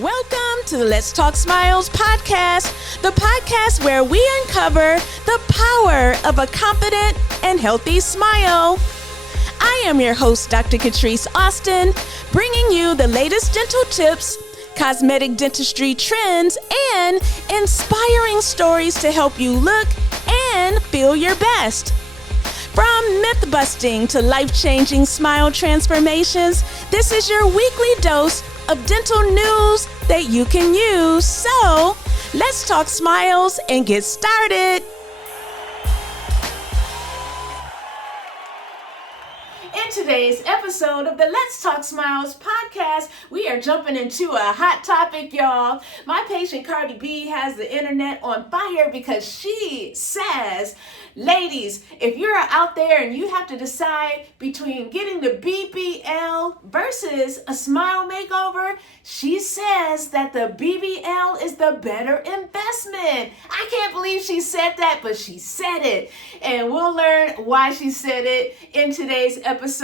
Welcome to the Let's Talk Smiles podcast, the podcast where we uncover the power of a confident and healthy smile. I am your host, Dr. Catrise Austin, bringing you the latest dental tips, cosmetic dentistry trends, and inspiring stories to help you look and feel your best. From myth busting to life-changing smile transformations, this is your weekly dose of dental news that you can use. So let's talk smiles and get started. In today's episode of the Let's Talk Smiles podcast, we are jumping into a hot topic, y'all. My patient Cardi B has the internet on fire because she says, ladies, if you're out there and you have to decide between getting the BBL versus a smile makeover, she says that the BBL is the better investment. I can't believe she said that, but she said it. And we'll learn why she said it in today's episode.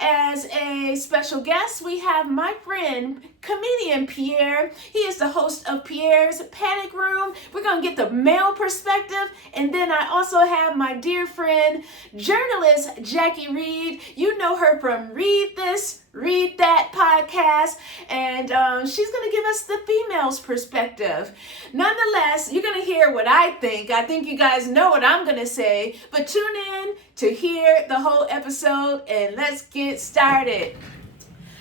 As a special guest, we have my friend, comedian Pierre. He is the host of Pierre's Panic Room. We're going to get the male perspective. And then I also have my dear friend, journalist Jacque Reid. You know her from Reid This, Reid That podcast. And she's going to give us the female's perspective. Nonetheless, you're going to hear what I think. I think you guys know what I'm going to say. But tune in to hear the whole episode and let's get started.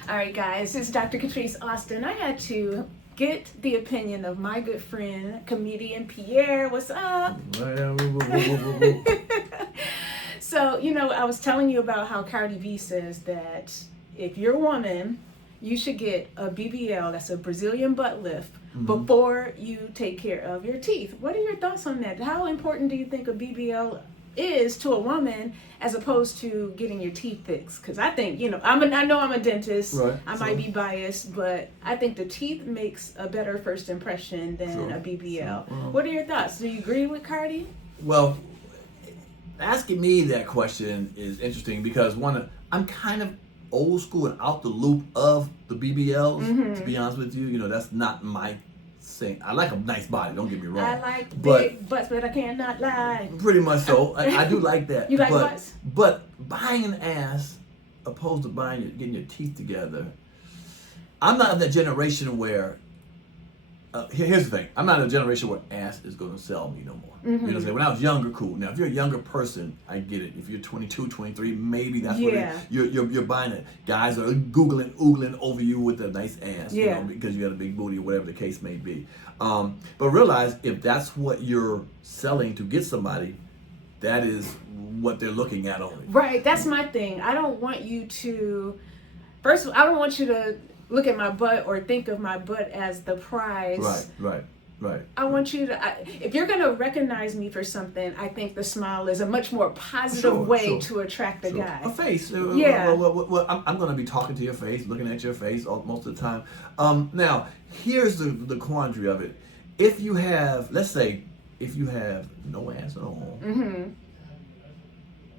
All right, guys, this is Dr. Catrise Austin. I had to get the opinion of my good friend, comedian Pierre. What's up? So, I was telling you about how Cardi B says that if you're a woman, you should get a BBL, that's a Brazilian butt lift, before you take care of your teeth. What are your thoughts on that? How important do you think a BBL is to a woman as opposed to getting your teeth fixed? Because I think, I know I'm a dentist. Right. I might be biased, but I think the teeth makes a better first impression than a BBL. What are your thoughts? Do you agree with Cardi? Well, asking me that question is interesting because I'm kind of old school and out the loop of the BBLs, to be honest with you. That's not my thing. I like a nice body, don't get me wrong. I like big butts, but I cannot lie. Pretty much so. I do like that. You like butts? But buying an ass opposed to getting your teeth together, I'm not in that generation where, here's the thing, I'm not in a generation where ass is going to sell me no more. You know what I'm saying? When I was younger, cool. Now, if you're a younger person, I get it. If you're 22, 23, maybe that's what you're buying it. Guys are oogling over you with a nice ass, because you got a big booty or whatever the case may be. But realize if that's what you're selling to get somebody, that is what they're looking at only. Right, that's my thing. I don't want you to, first of all, I don't want you to look at my butt or think of my butt as the prize. Right. I want you to, if you're going to recognize me for something, I think the smile is a much more positive way to attract the guy. A face. Yeah. Well, I'm going to be talking to your face, looking at your face most of the time. Now, here's the quandary of it. If you have, let's say, no ass at all,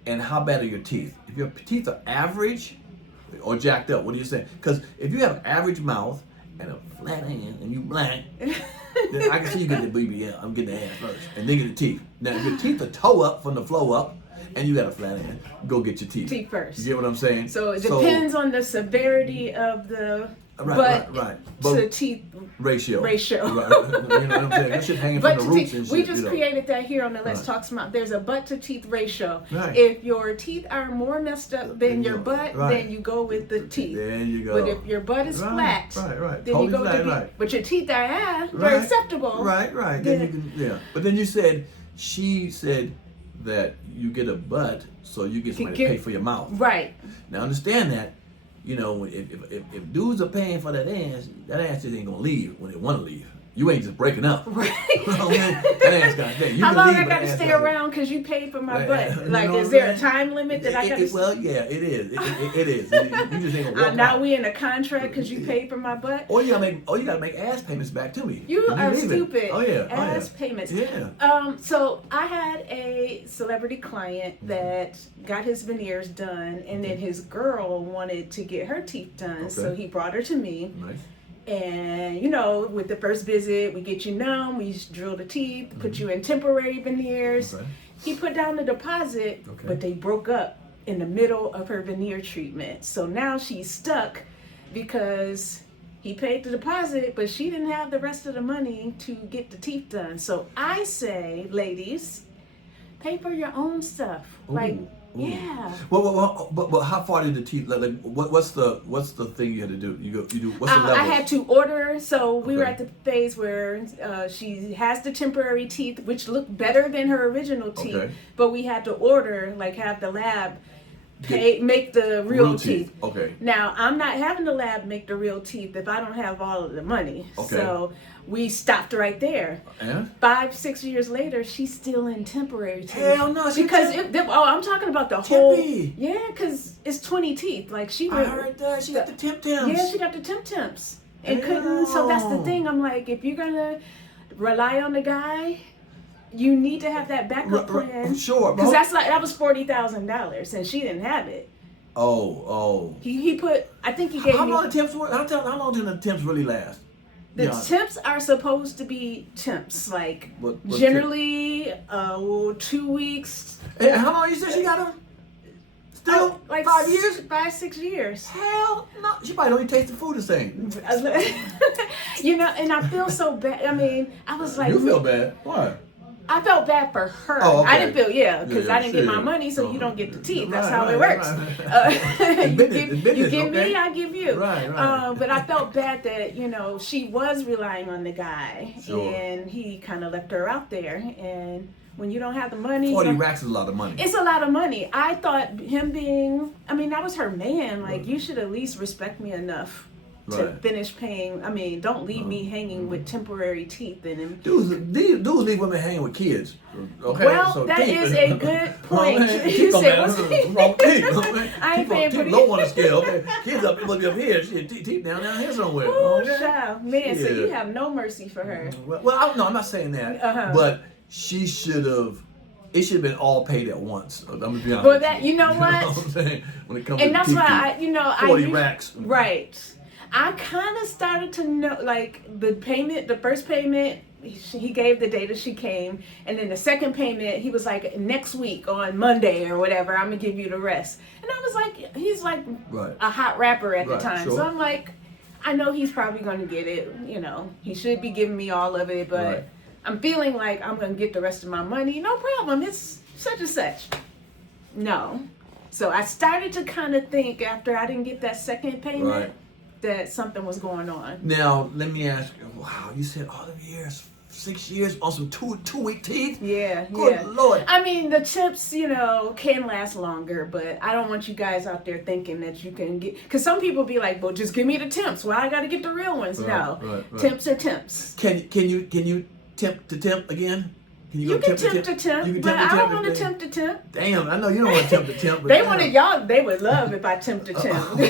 and how bad are your teeth? If your teeth are average or jacked up, what do you say? Because if you have an average mouth and a flat hand and you black, then I can see you get the BBL. I'm getting the ass first, and then get the teeth. Now, if your teeth are toe up from the flow up, and you got a flat hand, go get your teeth. Teeth first. You get what I'm saying? So it depends on the severity of the right. to teeth ratio. Right. You know what I'm saying? That shit hanging from the roots and shit. We just created that here on the Let's Talk Smile. There's a butt to teeth ratio. Right. If your teeth are more messed up than your butt, then you go with the teeth. There you go. But if your butt is flat, then totally you go with the teeth. But your teeth are they're acceptable. Right. Then you can, But then she said that you get a butt so you get somebody to pay for your mouth. Right. Now understand that. If dudes are paying for that ass just ain't gonna leave when they want to leave. You ain't just breaking up. Right. That ass gotta stay. How long I gotta stay around because you paid for my butt? Like, is there a time limit that I gotta stay? Well, yeah, it is. It is. You just ain't gonna walk now out. we in a contract because you paid for my butt? Or you gotta make ass payments back to me. You are stupid. Oh yeah. Ass payments. Yeah. So I had a celebrity client that got his veneers done, and then his girl wanted to get her teeth done, so he brought her to me. Nice. And, you know, with the first visit, we get you numb, we drill the teeth, put you in temporary veneers. Okay. He put down the deposit, Okay. but they broke up in the middle of her veneer treatment. So now she's stuck because he paid the deposit, but she didn't have the rest of the money to get the teeth done. So I say, ladies, pay for your own stuff. Like, yeah. Well, but how far did the teeth? Like, what's the thing you had to do? You do. What's the level? I had to order. So we were Okay. at the phase where she has the temporary teeth, which look better than her original teeth. Okay. But we had to order, like, have the lab make the real teeth. Okay. Now I'm not having the lab make the real teeth if I don't have all of the money. Okay. So we stopped right there. And 5-6 years later, she's still in temporary teeth. hell no, Because I'm talking about the whole. Tippy. Yeah, because it's 20 teeth. Like she I went. heard that she got the temp temps. Yeah, she got the temps. And couldn't. So that's the thing. I'm like, if you're gonna rely on the guy, you need to have that backup plan. Sure, Because that was $40,000, and she didn't have it. Oh. He put. I think he gave How me. long the temps work? How long do the temps really last? The Yeah. temps are supposed to be temps, like What generally 2 weeks. Hey, how long you said she got them? Still like 5 years? 5-6 years. Hell no. She probably don't even taste the food the same. You know, and I feel so bad. I mean, I was like, You feel bad? Why? I felt bad for her. Oh, okay. I didn't feel, because Yeah, I didn't get my shit. money, so you don't get the teeth. That's Right, how it right, works. right. You give okay? me, I give you. Right. But I felt bad that, she was relying on the guy, Sure. and he kind of left her out there. And when you don't have the money, 40 racks is a lot of money. it's a lot of money. I thought him being, that was her man. Like, you should at least respect me enough to Right. finish paying. Don't leave me hanging with temporary teeth and Dudes leave women hanging with kids. Okay? Well, so that teeth- is a good point. Teeth You don't said, matter. what's Wrong teeth. I ain't paying for teeth the- low on the scale. Okay? Kids up here. Shit, teeth down here somewhere. Oh, Okay? child. Man, so Yeah. you have no mercy for her. Well, I'm not saying that, Uh-huh. but she should have. It should have been all paid at once. I'm gonna be honest. Well, with that- you. you know what? What I'm saying when it comes And to that's teeth, why 40 racks. Right. I kind of started to know, like, the first payment, he gave the data she came, and then the second payment, he was like, next week on Monday or whatever, I'm gonna give you the rest. And I was like, he's like Right. a hot rapper at the Right, time, sure. so I'm like, I know he's probably gonna get it. He should be giving me all of it, but Right. I'm feeling like I'm gonna get the rest of my money. No problem. It's such and such. No. So I started to kind of think after I didn't get that second payment. Right. That something was going on. Now let me ask you. Wow, you said all the years, 6 years on some two-week teeth. Yeah, Good yeah. Lord. The tips, can last longer, but I don't want you guys out there thinking that you can get, because some people be like, well, just give me the temps. Well, I got to get the real ones. No, right. temps are temps. Can you tempt to tempt again? You go can tempt tempt to tempt, You can but tempt to I don't tempt want to again? tempt to tempt. Damn, I know you don't want to tempt to tempt. But They damn. wanted y'all. They would love if I tempt to tempt.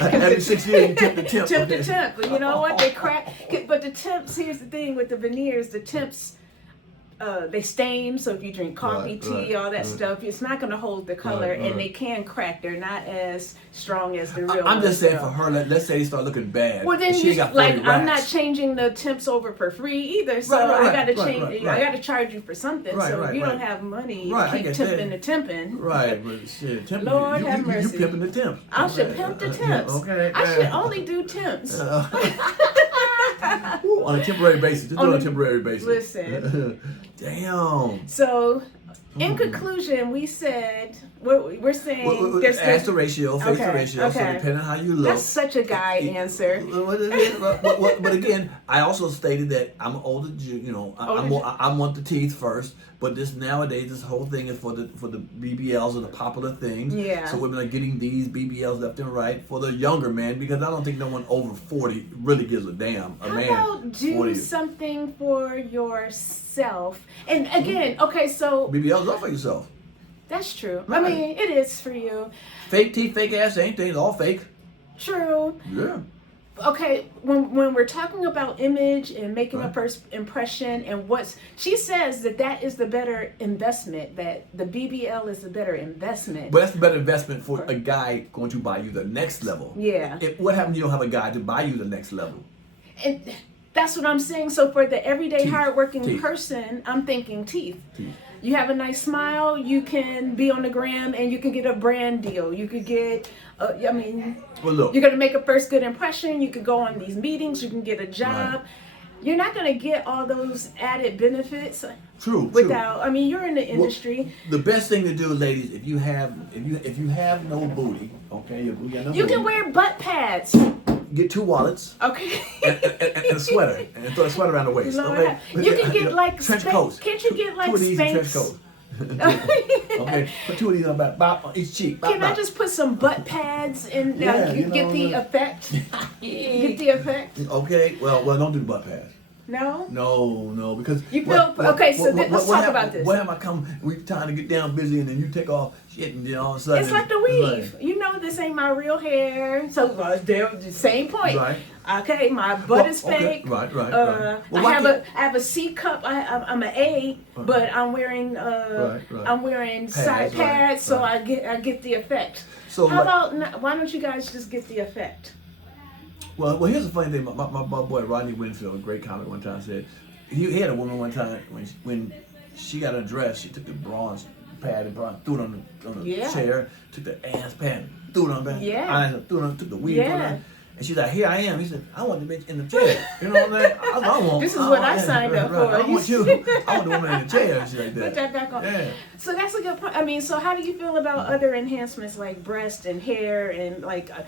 Every 6 years you tempt to tempt. Tempt to okay. tempt. But you know what? They crack. But the temps. Here's the thing with the veneers. The temps. They stain, so if you drink coffee, Right, tea, all that stuff, it's not going to hold the color, Right. and they can crack. They're not as strong as the real ones. I'm just saying so. for her, let's say they start looking bad. Well, then and she you got 40 like I'm not racks. changing the temps over for free either, so Right, I got to right, change. right. I got to charge you for something. Right, so right, if you right. don't have money, Right, I keep get temping that. the temping. Right, but shit, temp, Lord you, have you, mercy. You pimping the temp. I should pimp the temps. Okay. I should only do temps. Ooh, on a temporary basis. Just do it on a temporary basis. Listen. Damn. So, in conclusion, we said we're saying there's Ask the ratio, face the Okay, ratio. So okay. depending on how you look. that's such a guy answer. But again, I also stated that I'm older Jew. I want the teeth first. But nowadays, this whole thing is for the BBLs are the popular things. Yeah. So women are getting these BBLs left and right for the younger men because I don't think no one over 40 really gives a damn. How about do 40. something for yourself? And again, okay, so BBLs are for yourself. that's true. Right. I mean, it is for you. Fake teeth, fake ass, same thing. It's all fake. True. Yeah. Okay, when we're talking about image and making a first impression and she says that is the better investment, that the BBL is the better investment. But that's the better investment for a guy going to buy you the next level. Yeah. What happens if you don't have a guy to buy you the next level? And that's what I'm saying. So for the everyday Teeth. hardworking Teeth. person, I'm thinking teeth. Teeth. You have a nice smile, you can be on the gram and you can get a brand deal. You could get, Well, look. you're going to make a first good impression. You could go on these meetings. You can get a job. Right. You're not going to get all those added benefits True. without, I mean, you're in the industry. Well, the best thing to do, ladies, if you have no booty, okay, you got no You booty, can wear butt pads. get 2 wallets. Okay. and a sweater, and throw a sweater around the waist. Lord, Okay? you can get like trench coats. Can't you get like 2 of these in trench Spanx? coats. Okay, put 2 of these on each cheek. Can I just put some butt pads and get the effect? Get the effect? Okay, well, don't do the butt pads. No? No, because You feel let's talk about this. What have I come? We trying to get down busy, and then you take off shit, and then all of a sudden It's like the weave. You know, this ain't my real hair. So the same point. Right. Okay, my butt is fake. Right. Well, I have a C cup. I'm an A, but I'm wearing I'm wearing side pads, so I get the effect. So how about why don't you guys just get the effect? Well, here's the funny thing. My boy Rodney Winfield, a great comic, one time said he had a woman one time when she got undressed, she took the bronze pad and threw it on the chair, took the ass pad, threw it on the eyes, threw it on, took the weave, and she's like, "Here I am." He said, "I want the bitch in the chair." You know what I'm saying? I want. This is what I signed up for. I want you. I want the woman in the chair. And she's like that. Put that back on. Yeah. So that's a good point. I mean, so how do you feel about other enhancements like breast and hair and like I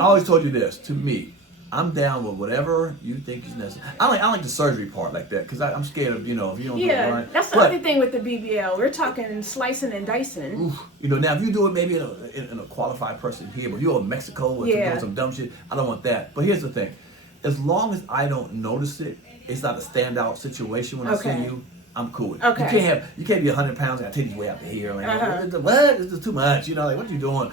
always told you this. To me, I'm down with whatever you think is necessary. I like the surgery part like that because I'm scared of if you don't do it right. That's the other thing with the BBL. We're talking slicing and dicing. Oof, now if you do it maybe in a qualified person here, but if you're in Mexico or doing some dumb shit, I don't want that. But here's the thing: as long as I don't notice it, it's not a standout situation when I see you. I'm cool with it. Okay. You can't be 100 pounds and I take you way out the here. Like, what? This is too much. Like, what you doing?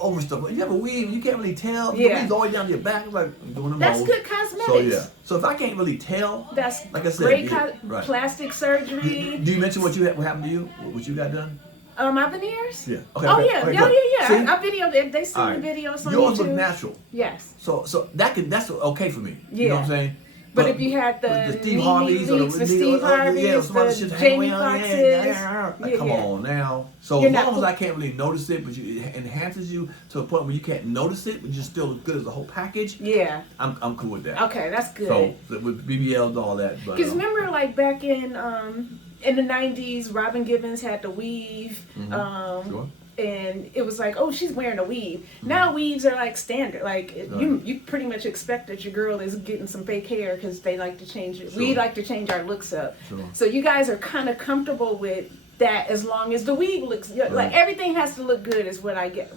Over stuff. If you have a weave, you can't really tell. The weave's all the way down to your back. It's like I'm doing the That's most. good cosmetics. So if I can't really tell, that's like I said, great plastic surgery. Do you mention what happened to you? What you got done? My veneers? Yeah. Okay. Yeah. See? I videoed it. They seen the videos on Yours YouTube. look natural. Yes. So that's okay for me. You know what I'm saying? But if you had the Steve Harveys or the Steve Harveys, the Jamie Foxxes, come on now. So as long as I can't really notice it, but it enhances you to a point where you can't notice it, but you're still as good as the whole package. Yeah, I'm cool with that. Okay, that's good. So with BBL and all that, because remember, like back in the '90s, Robin Givens had the weave. Sure. And it was like, oh, she's wearing a weave. Now weaves are like standard. Like you pretty much expect that your girl is getting some fake hair because they like to change it. Sure. We like to change our looks up. Sure. So you guys are kind of comfortable with that as long as the weave looks like everything has to look good is what I get.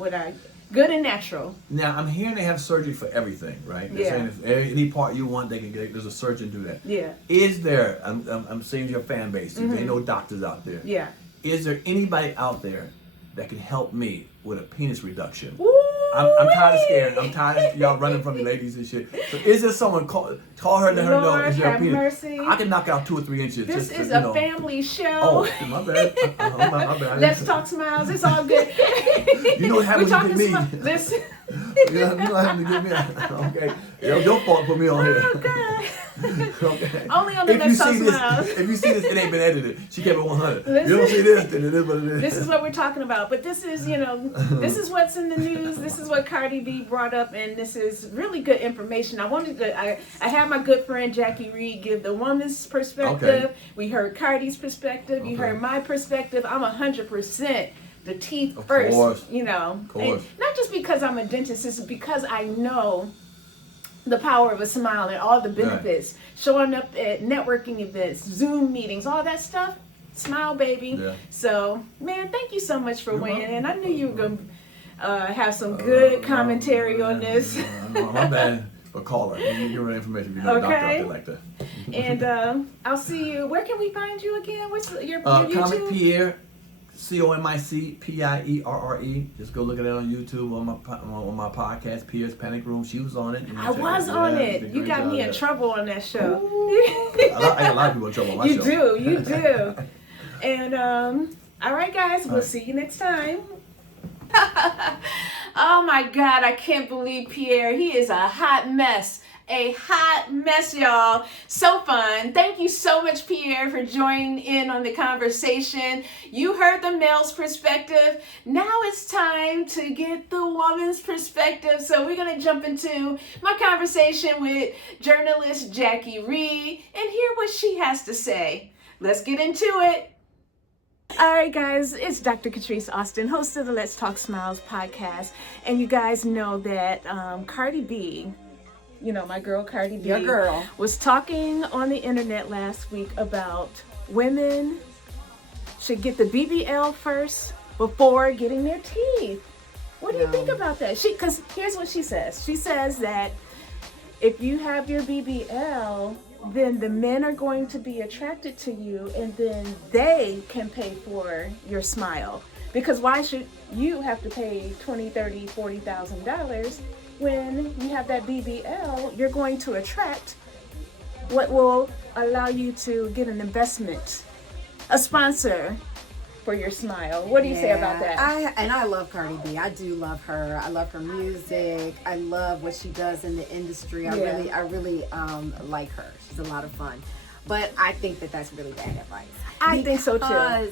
Good and natural. Now I'm hearing they have surgery for everything, right? They're saying if any part you want, they can get. There's a surgeon do that. Yeah. Is there? I'm seeing your fan base. There ain't no doctors out there. Yeah. Is there anybody out there that can help me with a penis reduction? Woo! I'm tired of scaring. I'm tired of y'all running from the ladies and shit. So is there someone call her and let her know is there a penis? Mercy. I can knock out 2 or 3 inches. This is a family show. Oh, my bad. My bad. Let's talk smiles. It's all good. You know what happens to me. Listen. You know what happened to get me. Okay. It was your fault to put me on here. Oh, God. Okay. Only on the Let's Talk Smiles. If you see this, it ain't been edited. She kept it 100. You don't see this, then it is what it is. This is what we're talking about. But this is, this is what's in the news. This is what Cardi B brought up, and this is really good information. I had my good friend Jacque Reid give the woman's perspective. Okay. We heard Cardi's perspective. You heard my perspective. I'm 100% the teeth first. Course. Of course. And not just because I'm a dentist, it's because I know the power of a smile and all the benefits. Right. Showing up at networking events, Zoom meetings, all that stuff. Smile, baby. Yeah. So, man, thank you so much for weighing in. I knew you were going to have some good commentary on this. No, my bad. But call her. You give her the information. You know, doctor out there like that. And I'll see you. Where can we find you again? What's your YouTube? Comic Pierre. COMIC PIERRE. Just go look at it on YouTube on my podcast, Pierre's Panic Room. She was on it. I was on it. You got me in trouble on that show. I got a lot of people in trouble on my show. You do. And all right, guys, we'll see you next time. Oh my God, I can't believe Pierre. He is a hot mess. a hot mess, y'all. So fun. Thank you so much, Pierre, for joining in on the conversation. You heard the male's perspective. Now it's time to get the woman's perspective. So we're going to jump into my conversation with journalist Jacque Reid and hear what she has to say. Let's get into it. All right, guys, it's Dr. Catrise Austin, host of the Let's Talk Smiles podcast. And you guys know that Cardi B, you know, my girl Cardi B, your girl, was talking on the internet last week about women should get the BBL first before getting their teeth. What do you think about that? Because here's what she says. She says that if you have your BBL, then the men are going to be attracted to you, and then they can pay for your smile. Because why should you have to pay $20,000, $30,000, $40,000 when you have that BBL? You're going to attract what will allow you to get an investment, a sponsor for your smile. What do you say about that? I love Cardi B. I do love her. I love her music. I love what she does in the industry. I really like her. She's a lot of fun. But I think that that's really bad advice. I think so too. Because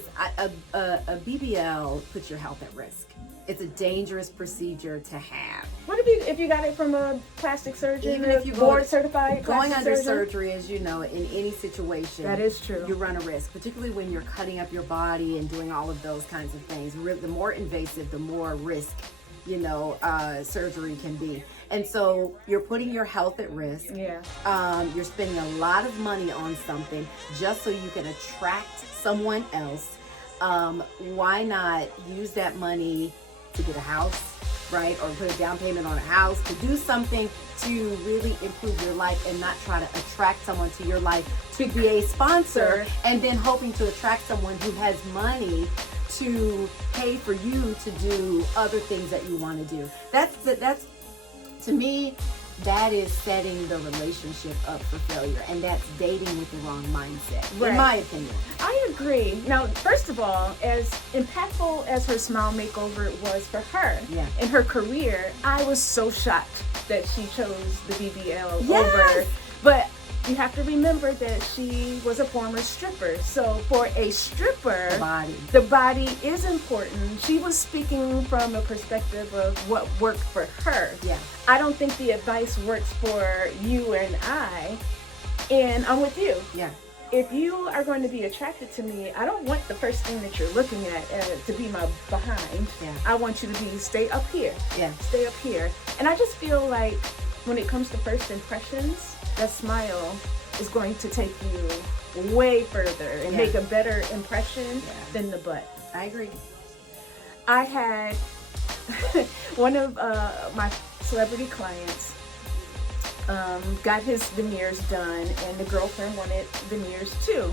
a BBL puts your health at risk. It's a dangerous procedure to have. What if you got it from a plastic surgeon? Even if you board certified going under surgeon? surgery, as you know, in any situation, that is true. You run a risk, particularly when you're cutting up your body and doing all of those kinds of things. The more invasive, the more risk, surgery can be. And so you're putting your health at risk. Yeah. You're spending a lot of money on something just so you can attract someone else. Why not use that money to get a house, right? Or put a down payment on a house, to do something to really improve your life and not try to attract someone to your life to be a sponsor and then hoping to attract someone who has money to pay for you to do other things that you want to do. That's to me, that is setting the relationship up for failure, and that's dating with the wrong mindset, in my opinion. I agree. Now, first of all, as impactful as her smile makeover was for her in her career, I was so shocked that she chose the BBL over. But you have to remember that she was a former stripper. So for a stripper, the body is important. She was speaking from a perspective of what worked for her. Yeah. I don't think the advice works for you and I. And I'm with you. Yeah. If you are going to be attracted to me, I don't want the first thing that you're looking at to be my behind. Yeah. I want you to stay up here. Yeah. Stay up here. And I just feel like when it comes to first impressions, that smile is going to take you way further and make a better impression than the butt. I agree. I had one of my celebrity clients got his veneers done, and the girlfriend wanted veneers too.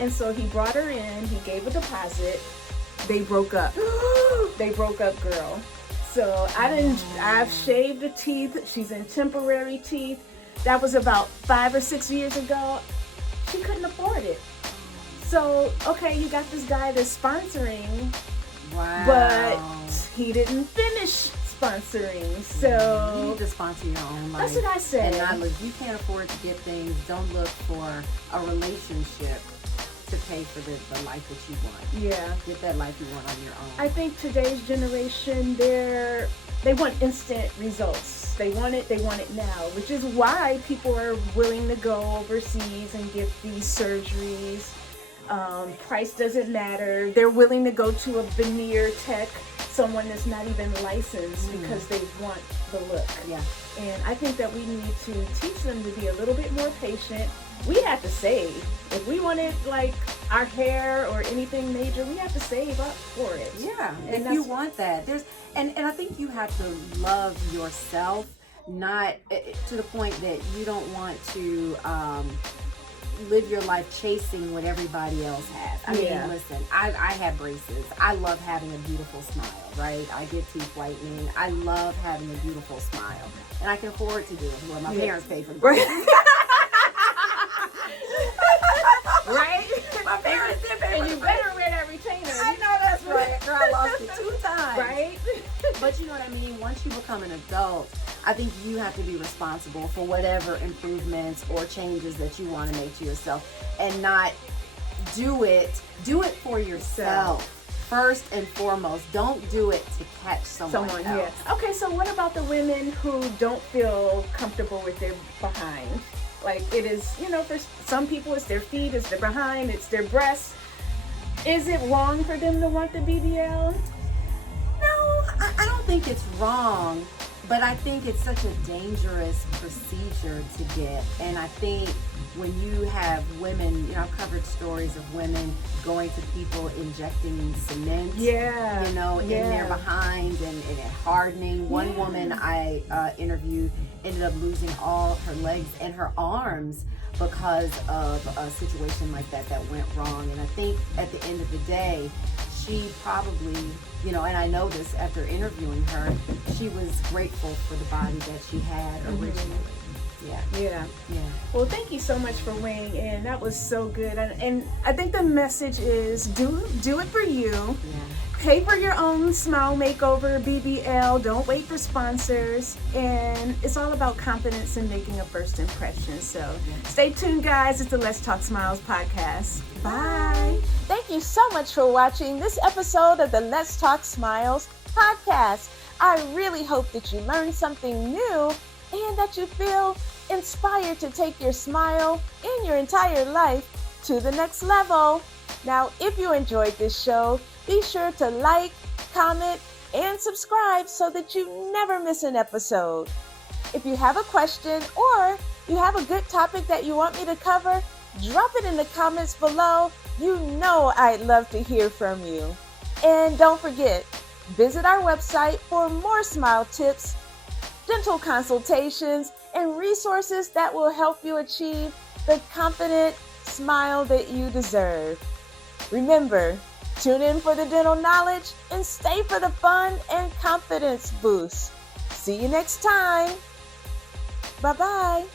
And so he brought her in, he gave a deposit, they broke up. They broke up, girl. So I've shaved the teeth. She's in temporary teeth. That was about 5 or 6 years ago. She couldn't afford it. So, okay, you got this guy that's sponsoring, but he didn't finish sponsoring. So you need to sponsor your own life. That's what I said. And not look, you can't afford to get things. Don't look for a relationship to pay for the life that you want. Yeah. Get that life you want on your own. I think today's generation, they want instant results. They want it now, which is why people are willing to go overseas and get these surgeries. Price doesn't matter. They're willing to go to a veneer tech, someone that's not even licensed, because they want the look. Yeah. And I think that we need to teach them to be a little bit more patient. We have to save. If we wanted like our hair or anything major, we have to save up for it. Yeah, and if you want that, and I think you have to love yourself, not to the point that you don't want to live your life chasing what everybody else has. I mean, listen, I have braces. I love having a beautiful smile, right? I get teeth whitening. I love having a beautiful smile, and I can afford to do it. Well, my parents pay for the braces. Right? My parents did pay for And you better wear that retainer. I know that's right. Girl, I lost it 2 times. Right? But you know what I mean? Once you become an adult, I think you have to be responsible for whatever improvements or changes that you want to make to yourself, and not do it for yourself. First and foremost, don't do it to catch someone else. Yeah. Okay, so what about the women who don't feel comfortable with their behind? Like, it is, you know, for some people it's their feet, it's their behind, it's their breasts. Is it wrong for them to want the BBL? No, I don't think it's wrong, but I think it's such a dangerous procedure to get. And I think when you have women, you know, I've covered stories of women going to people injecting cement, you know, in their behind and it hardening. One woman I interviewed ended up losing all her legs and her arms because of a situation like that went wrong. And I think at the end of the day, she probably, you know, and I know this after interviewing her, she was grateful for the body that she had originally. Yeah. Well, thank you so much for weighing in. That was so good. And I think the message is do it for you. Yeah. Pay for your own smile makeover, BBL. Don't wait for sponsors. And it's all about confidence and making a first impression. So stay tuned, guys. It's the Let's Talk Smiles podcast. Bye. Thank you so much for watching this episode of the Let's Talk Smiles podcast. I really hope that you learned something new and that you feel inspired to take your smile and your entire life to the next level. Now, if you enjoyed this show, be sure to like, comment, and subscribe so that you never miss an episode. If you have a question or you have a good topic that you want me to cover, drop it in the comments below. You know I'd love to hear from you. And don't forget, visit our website for more smile tips, dental consultations, and resources that will help you achieve the confident smile that you deserve. Remember, tune in for the dental knowledge and stay for the fun and confidence boost. See you next time. Bye-bye.